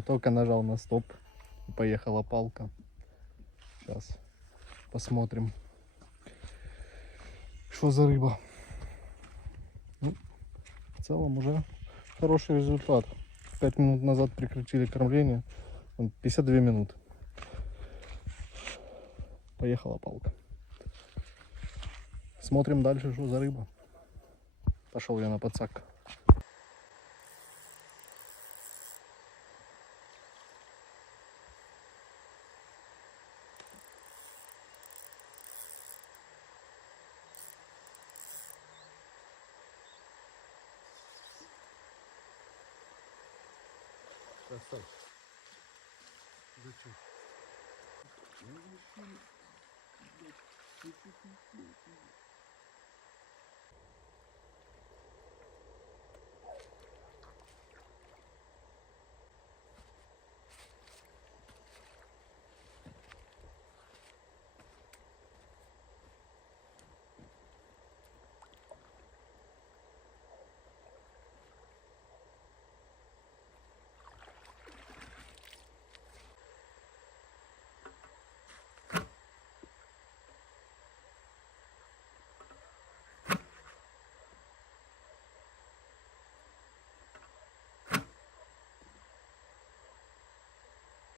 Только нажал на стоп, и поехала палка. Сейчас посмотрим, что за рыба. Ну, в целом уже хороший результат. 5 минут назад прекратили кормление, 52 минуты. Поехала палка. Смотрим дальше, что за рыба. Пошел я на подсак. Красавчик. Зачем?